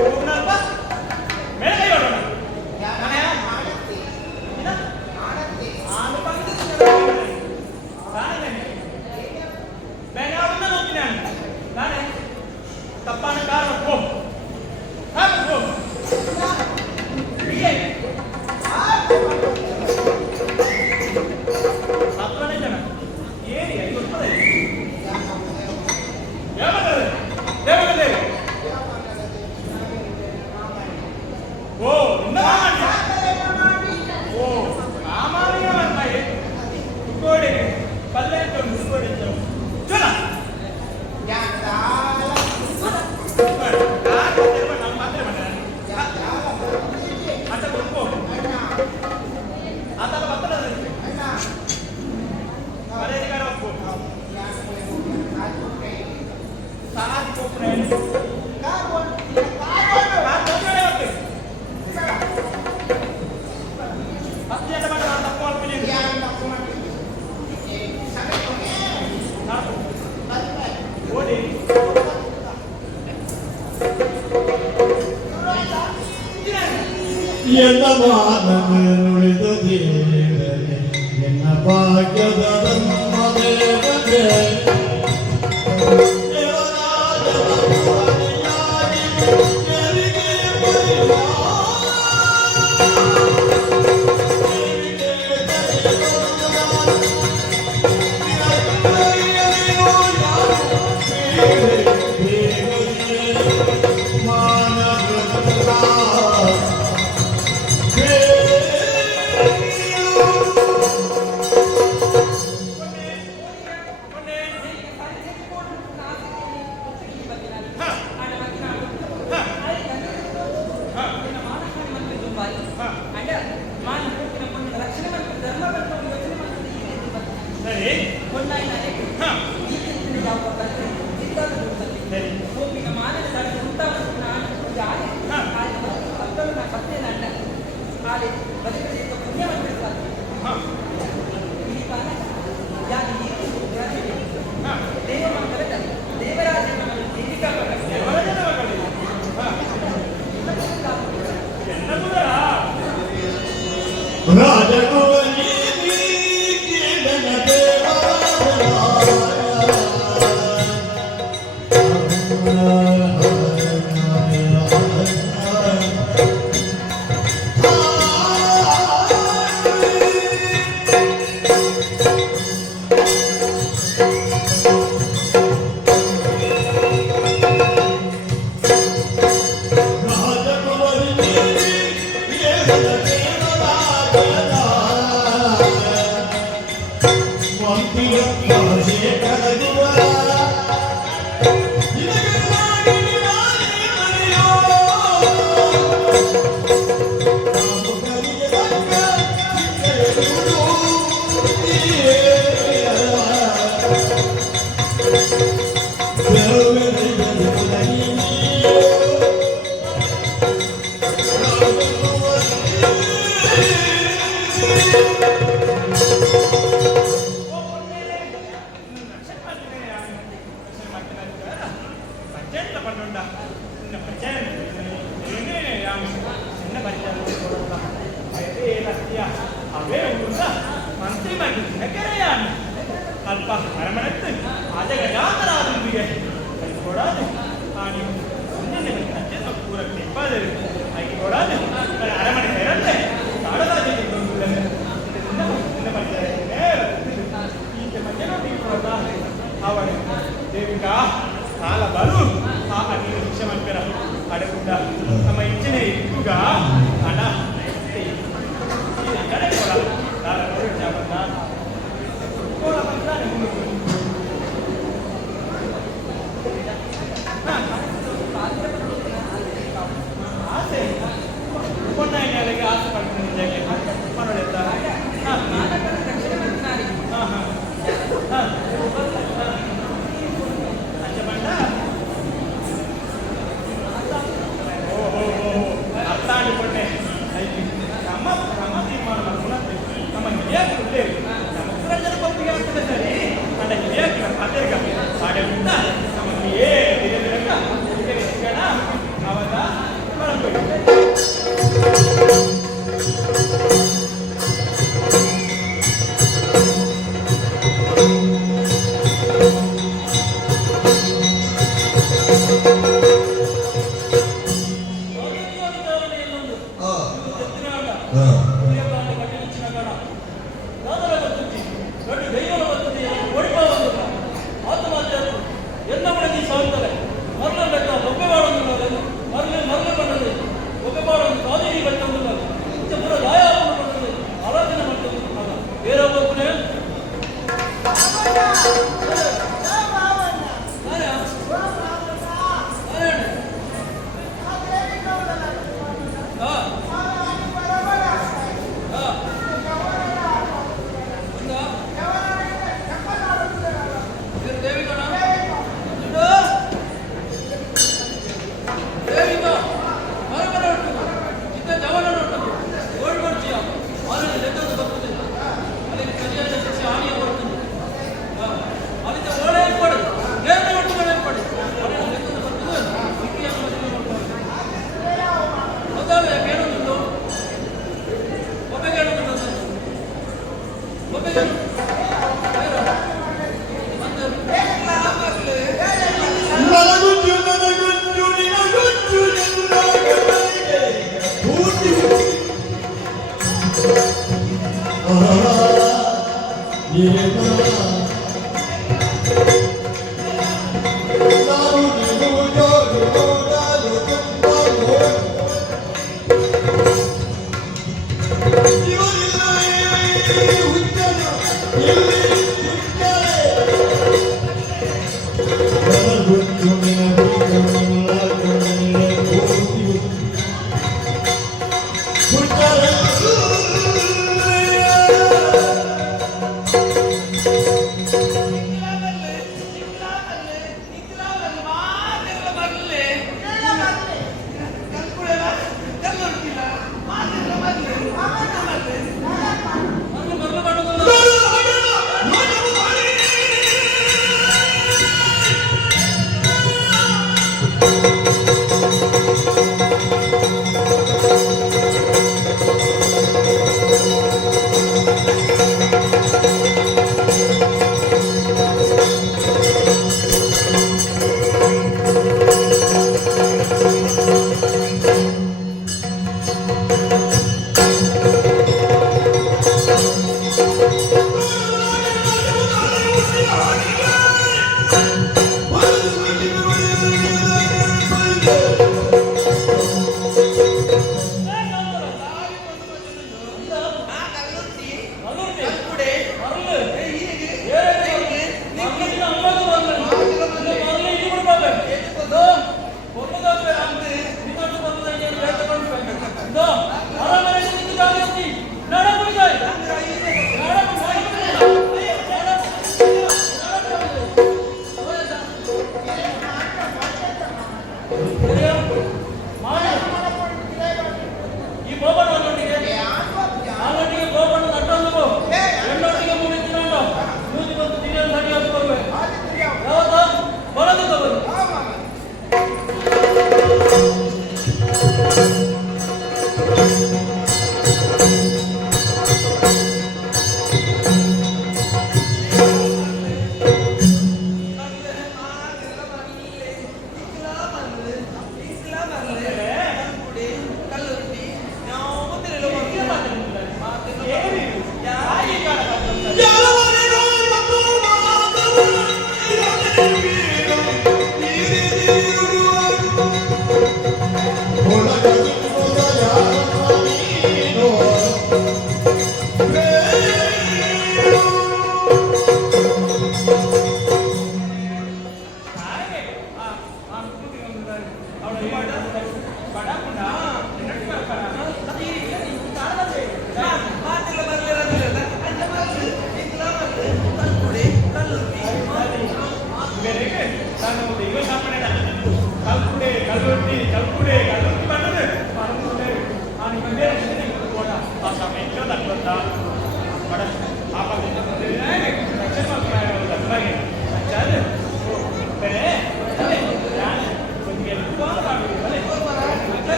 ಪೂರ್ಣಪ್ಪ ಮೇಲೆ ಹೊರಡೋಣ ಮನೆ ಆಡತ್ತಿ ಏನ ಆಡತ್ತಿ ಆನು ಬಂದಿದ್ದ ನಾನೇ ಬೇನೆ ಅವನ್ನ ನೋಡ್ತೀನಿ ನಾನೇ ತಪ್ಪಾನ ಕಾರಣ ಹೋ ಹೋ ಬಿಯೆ ಅಪ್ಪನೇ ಜನ ಏನಿ ಅದು ಗೊತ್ತದ ಯಾವದರೆ ದೇವಗಲೇ ಓ ನಾಮಣ್ಣ ಓ ಆಮಾರಿಯ ಮೈ ಕೋಡೆ ಪಲ್ಲೆ ತಂದು ಕೋಡೆ ಚಲ ಯಾಕಾಲ ನಾನು ಮಾತ್ರ ಮಾಡ್ತಾರೆ ಅಂತ ಗೊತ್ತು ಆತ ಬತ್ತದ ಅಣ್ಣ ಅಧಿಕಾರ ಒಪ್ಪು ಸಾಧಿ ಕೊಪ್ರೆ ಕಾರ್ ಅತ್ಯಂತ ಮಾಡ ತಪ್ಪು ಅನ್ಪಿದ್ದೀನಿ ಓಡಿ ಎನ್ನ ಮಾನವ ನುಡಿದ ದೇವರೇ ಎನ್ನ ಭಾಗ್ಯದ ಮನೆಯೇ ಅಲ್ಪ ಅರಮನೆತ್ತು ಅಜಗಜಾತರಾದನಿಗೆ ಕೊಡಾದು ಆನಿ ಪೂರ ತೆಪ್ಪಾದರು ಆಯ್ಕೆ ಕೊಡಾದು ಅರಮನೆ ಸೇರಲ್ಲೇ ತಾಡದಾಜ ಈಕೆ ಮಧ್ಯಾಹ್ನ ಕೊಡದ ಅವಳ ದೇವಿಕಾ ಕಾಲ ಬರು ಆ ಅಗ್ನಿ ಶಿಕ್ಷೆ ಮಾಡ್ತಾರ ಅಡಗುಂಡ ನಮ್ಮ ಹೆಚ್ಚಿನ ಇಕ್ಕುಗ ಹಣ ಕಡೆ ಕೊಡ ದಾರ ಬಂದ ಕೊಡ ಬಂದ ಆಸೆ ಕೊಟ್ಟಾಯಿಗೆ ಆಸೆ ಪಡ್ತೀನಿ ಮರಳಿದ್ದ ಅಂಚ ಬಂದ ಓ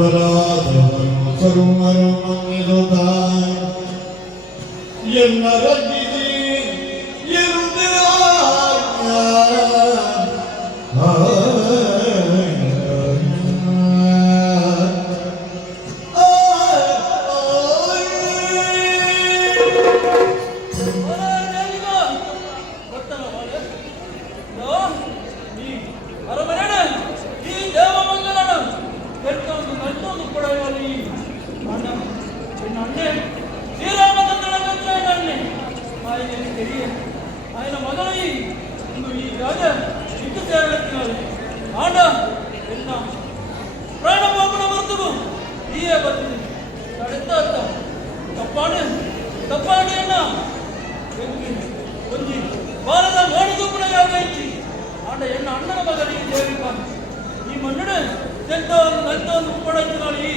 എന്നപരാധವನ್ನು ಸರ್ವರು ಮನ್ನಿರುತ್ತ എന്നರಗಿಸಿ ఆయన మగని ఈ రాజ ఇంటి సేవలెత్తినాడు ఆడ ఎన్న ప్రాణపోకున మరుతుడు ఈయే బతి తడెత్త తప్పాడు అన్న அந்த என் அண்ணன மகன் ಈ ದೇವಿಕ ಈ ಮನ್ನಡ ತೆಂತವನ್ನು ನಲ್ತವನ್ನು ಉಪ್ಪಡೈತು ನಾನು ಈ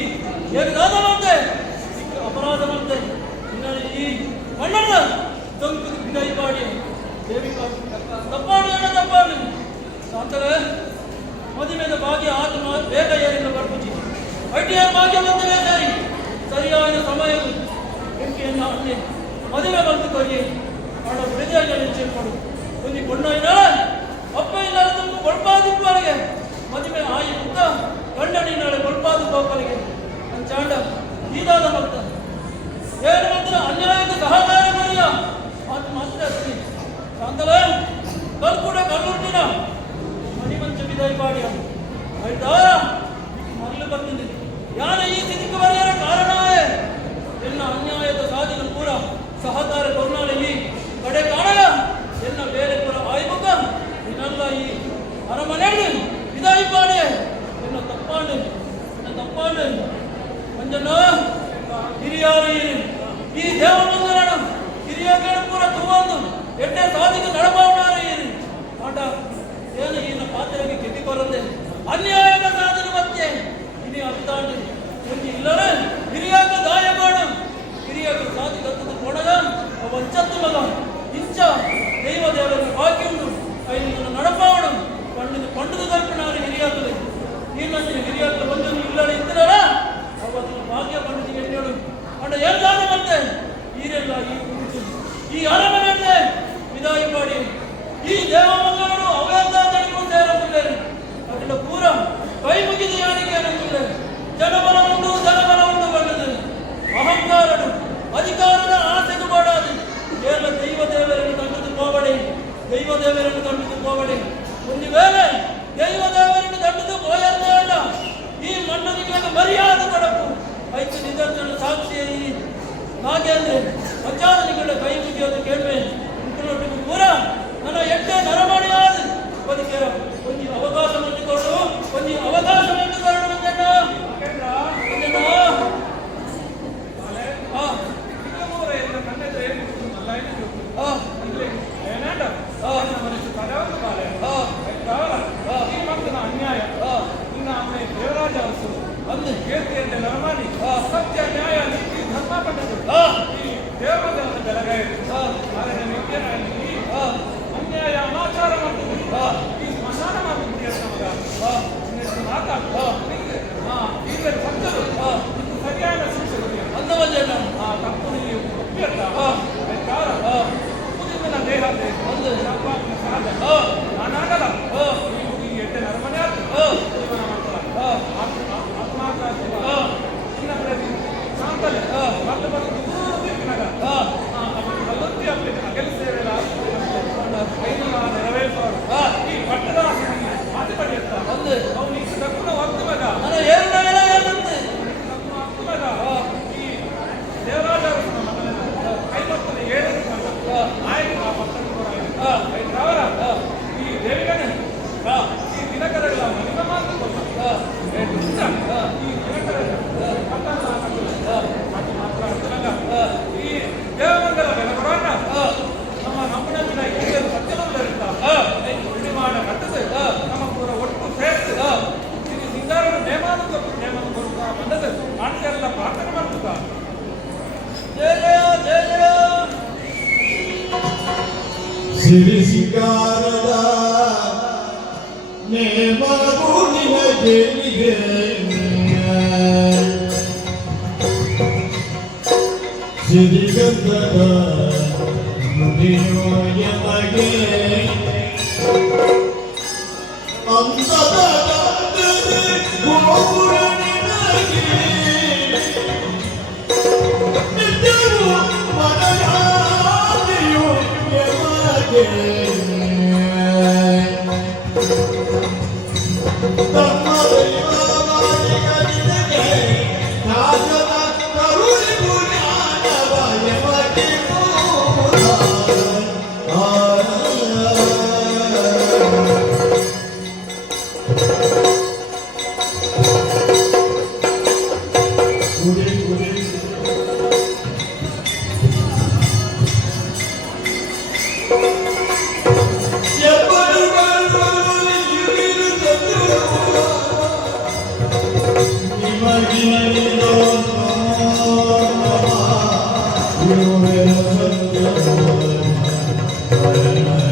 ಏಕದಾದ ಮಾಡ್ದೆ ಅಪರಾಧ ಮಾಡ್ದೆ ಇನ್ನು ಈ ಮನ್ನಡ ತಂಕು ಬಿದಾಯಿ ಮಾಡಿ ದೇವಿಕ ತಪ್ಪಾಡು ಸಾಂತರೆ ಮದುವೆದ ಭಾಗ್ಯ ಆತ್ಮ ಬೇಗ ಏರಿಲ್ಲ ಬರ್ಪುಜಿ ಐಟಿಯ ಭಾಗ್ಯ ಬಂದರೆ ಸರಿಯಾದ ಸಮಯದಲ್ಲಿ ಬೆಂಕಿಯನ್ನು ಅಣ್ಣೆ ಮದುವೆ ಬಂದು ಕೊಯ್ಯಿ ಅವಳ ಹೃದಯದಲ್ಲಿ ಚೆಲ್ಪಡು ಒಂದು ಕೊಂಡೊಯ್ದ ಅಪ್ಪ ಇಲ್ಲದ ತುಂಬ ಕೊಳ್ಪಾದಿಪ್ಪವರಿಗೆ ಮದುವೆ ಆಯಿ ಮುಕ್ತ ಗಂಡನಿ ನಾಳೆ ಕೊಳ್ಪಾದು ಹೋಗಲಿಗೆ ಅಂಚಾಂಡ ಈದಾದ ಭಕ್ತ ಏನು ಮಾತ್ರ ಅನ್ಯಾಯದ ಸಹಕಾರ ಮಾಡಿದ ಮಾತು ಮಾತ್ರ ಅಷ್ಟೇ ಶಾಂತಲ ಕಲ್ಕೂಡ ಕಲ್ಲುರ್ಟಿನ ಮಣಿಮಂಚ ಬಿದಾಯಿ ಮಾಡಿ ಆಯ್ತಾ ಮರಳು ಬರ್ತಿದ್ದೆ ಯಾರ ಈ ಸ್ಥಿತಿಗೆ ಬರೆಯರ ಕಾರಣ ಎಲ್ಲ ಅನ್ಯಾಯದ ಸಾಧಿನ ಪೂರ ಸಹಕಾರ ಕೊರ್ನಾಳಲ್ಲಿ ಕಡೆ ಕಾಣಲ ಎಲ್ಲ ಬೇರೆ ಪುರ ಆಯ್ಮುಖ ಇದೆಲ್ಲ ಈ ಅರಮನೆಯಲ್ಲಿ ವಿದಾಯಿ ಪಾಡೆ ಎಲ್ಲ ತಪ್ಪಾಂಡು ಮಂಜಣ್ಣ ಹಿರಿಯಾರು ಈ ದೇವಮಂಗಲಣ ಹಿರಿಯ ಪೂರ ತುಂಬಂದು ಎಡ್ಡೆ ಸಾಧಿಗೆ ನಡಬಾವಣಾರ ಆಟ ಏನು ಈನ ಪಾತ್ರೆಗೆ ಕೆಟ್ಟಿ ಬರದೆ ಅನ್ಯಾಯದ ಸಾಧನ ಮತ್ತೆ ಇನಿ ಅರ್ಥಾಂಡು ಒಂದು ಇಲ್ಲರೆ ಹಿರಿಯಾಗ ದಾಯಮಾಡ ಹಿರಿಯಾಗ ಸಾಧಿ ದತ್ತದ ಕೊಡಗ ವಂಚತ್ತು ಮಗ ಇಂಚ ದೈವ ದೇವರಿಗೆ ಬಾಕಿ ಉಂಟು ಐದು ನಡಪಾವಣ ಪಂಡದ ಕಲ್ಪನಾರು ಹಿರಿಯಾಗಲಿ ನೀನಂತೆ ಹಿರಿಯಾಗ ಒಂದೊಂದು ಇಲ್ಲಡೆ ಇದ್ದರಲ್ಲ ಅವತ್ತು ಭಾಗ್ಯ ಪಂಡಿತಿಗೆ ಹೇಳು ಅಂಡ ಏನು ದಾನ ಮತ್ತೆ ಈರೆಲ್ಲ ಈ ಕುರಿತು ಈ ಅರಮನೆಯಲ್ಲೇ ವಿದಾಯಿ ಮಾಡಿ ಈ ದೇವಮಂಗಲರು ಅವೆಲ್ಲ ಜನಗಳು ಸೇರಲಿದ್ದಾರೆ ಅದೆಲ್ಲ ಪೂರ ಕೈ ಮುಗಿದ ಯಾರಿಗೆ ಅನ್ನಿಲ್ಲ ಜನಬಲ ಉಂಟು ಬಂದது ಅಹಂಕಾರನು ಅಧಿಕಾರದ ಆಸೆಗೆ ಬಾಡಾದು ಎಲ್ಲ ದೈವ ದೇವರನ್ನು ದಂಡದು ಹೋಗಡೆ ಒಂದು ವೇಳೆ ದೈವ ದೇವರನ್ನು ದಂಡದು ಹೋಯಲ್ಲ ಈ ಮಣ್ಣನಿಗೆ ಮರ್ಯಾದೆ ಕೊಡಕು ಐದು ನಿದರ್ಶನ ಸಾಕ್ಷಿ ನಾಗೇಂದ್ರ ಪಂಚಾದನಿಗಳ ಕೈ ಮುಗಿಯೋದು ಕೇಳುವೆ ಇಂಕಲೊಟ್ಟಿಗೆ ಪೂರ ನನ್ನ ಎಟ್ಟೆ ನರಮಣಿಯಾದ ಬದುಕೇರ ಒಂದು ಅವಕಾಶ ಮಾಡಿಕೊಂಡು ಒಂದು ಅವಕಾಶ ಮಾಡಿಕೊಂಡು ಅನ್ಯಾಯ ಇನ್ನ ಆಮೇಲೆ ದೇವರಾಜ ಒಂದು ಕೀರ್ತಿಯಂತೆ ನರಮಾಡಿ ಸತ್ಯ ನ್ಯಾಯ ನೀತಿ ಧರ್ಮ ಪಟ್ಟದು ಈ ದೇವರಾಜನ ಬೆಳಗಾಯಿತು ಆದರೆ ನಿತ್ಯನಲ್ಲಿ ಅನ್ಯಾಯ ಅನಾಚಾರ ಮಾಡ್ತದೆ ಈ ಸ್ಮಶಾನ ಮಾಡ್ತಿದ್ದೀಯ ನಮಗ ಮಾತಾಡು ಈಗ ಸತ್ತದು ಇದು ಸರಿಯಾದ ಶಿಕ್ಷೆ ಅಂದವಲ್ಲ ತಪ್ಪು ನೀವು ಒಪ್ಪಿರ್ತ ಮುಗಿದ ದೇಹ ಒಂದು ಸಂಪಾದನೆ ಸಹಜ ನಾನಾಗಲ್ಲ ಈ ಎಟ್ಟೆ ನರಮನೆ ಆಯ್ತು ಜೀವನ ಮಾಡ್ತಾರ ಆತ್ಮಾರ್ಥ ಚಿನ್ನ ಪ್ರತಿ ಸಾಂತಲೆ ಮತ್ತೆ ಬಂದು ದೂರದಿಕ್ಕಿನಾಗ ಅಲ್ಲೊತ್ತಿ ಅಪ್ಪಿನ ಕೆಲಸೇವೆಲ್ಲ ಐದು ನೆರವೇರಿಸೋರು ಈ ಪಟ್ಟದ ಮಾತು ಪಡೆಯುತ್ತ ಅವನು ಈ ತಕ್ಕನ ಹೊತ್ತು ಮಗ ಈ ದೇವರಾಜ ಕೈ ಮಕ್ಕಳು ಏಳು ನಾಯಕ ಈ ದೇವಿಗನೇ ಈ ದಿನಕರಗಳ ಮನಿಮ ಮಾತು ಈ ದಿನಕರ ಈ ದೇವಮಂಗಲ ಬೆಳಗೊಡೋಣ ನಮ್ಮ ನಮ್ಮನ ಹಿರಿಯರು ಸತ್ಯವಂತರಿರ್ತಾರೆ ಉಳ್ಳಿ ಮಾಡ ಕಟ್ಟದೆ ನಮ್ಮ ಪೂರ ಒಟ್ಟು ಸೇರಿಸಿ ಸಿಂಗಾರನ ನೇಮನ ಕೊಡುತ್ತ ಬಂದದ್ದು ನಾಟ್ಯ ಪ್ರಾರ್ಥನೆ ಮಾಡ್ತದ ಜಯ ಸಿರಿ ಸಿಂಗಾರದ ನೇಮವು ನಿನಗೆ ಸಿರಿಗಂಧದ ನುಡಿಯೋ ಎಮಗೆ ಅಂತದ ಗೋಪುರ ನಿನಗೆ ನಿತ್ಯವೂ ಮನಗಾದಿಯೋ ಎಮಗೆ ತಮ್ಮ ದೈವವಾಣಿಗಳಿಗೆ ರಾಜದ ಕರುಣೆ ಪುಣ್ಯಾನವ ಎಮಗೆ ಎಬ್ಬರು Thank you.